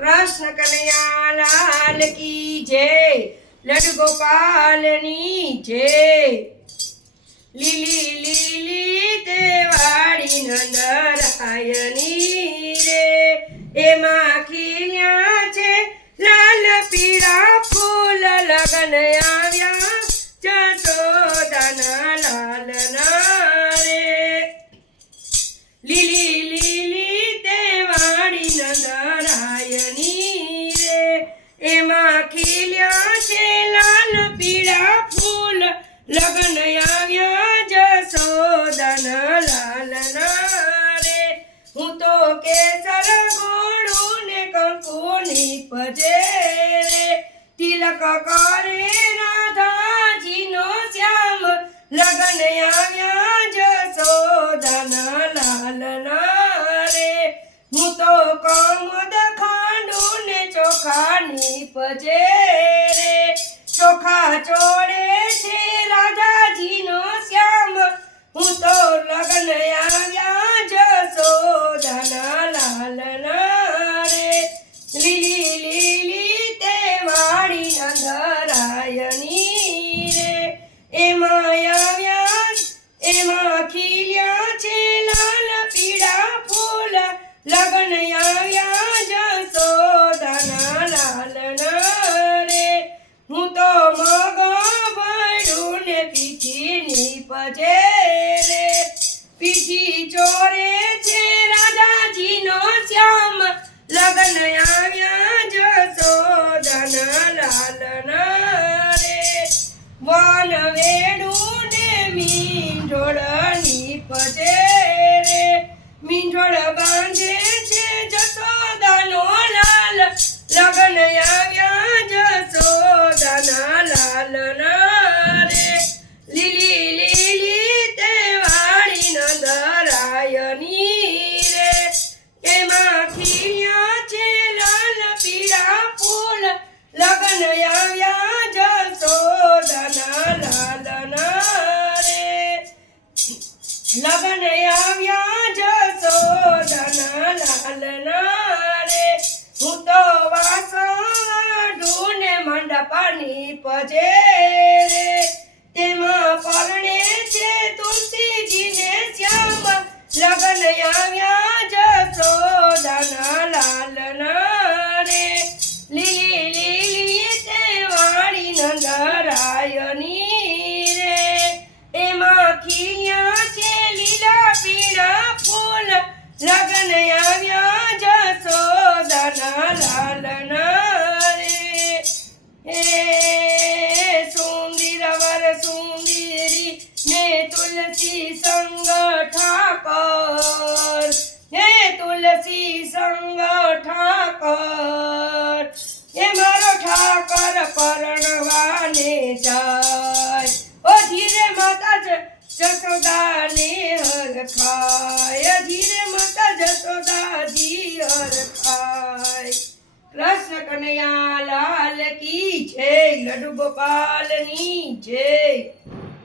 કૃષ્ણ કનૈયા લાલ કી જય. લડ ગોપાલની જય. લીલી લીલી વાડી નંદરાયની રે. એમાં લગન આવ્યા જસોદન લાલના રે હું તો કેસર ગોળું ને કંકુની પજે રે તિલક કરે રાધાજીનો શ્યામ. લગન આવ્યા જસોદન લાલના રે હું તો કમદ ખાંડું ને ચોખાની પજે એમાં આવ્યા એમાં ખીલ્યા છે લાલ પીળા ફૂલ લગન મીંઢોળ બાંધે છે જશોદાનો લાલ. લગન આવ્યા જશોદાના લાલ રે લીલી લીલી તે વાળી નંદરાયની રે. એમાં ખીલ્યા છે લાલ પીળા ફૂલ. લગન આવ્યા જશોદાના લાલ રે લગન આવ્યા પજે પરણવાને જાય. ઓ ધીરે માતા જ જશોદાને હર ખાય. ધીરે માતા જસોદાજી હર ખાય. કૃષ્ણ કનૈયા લાલ કી જય લડુ ગોપાલની જય.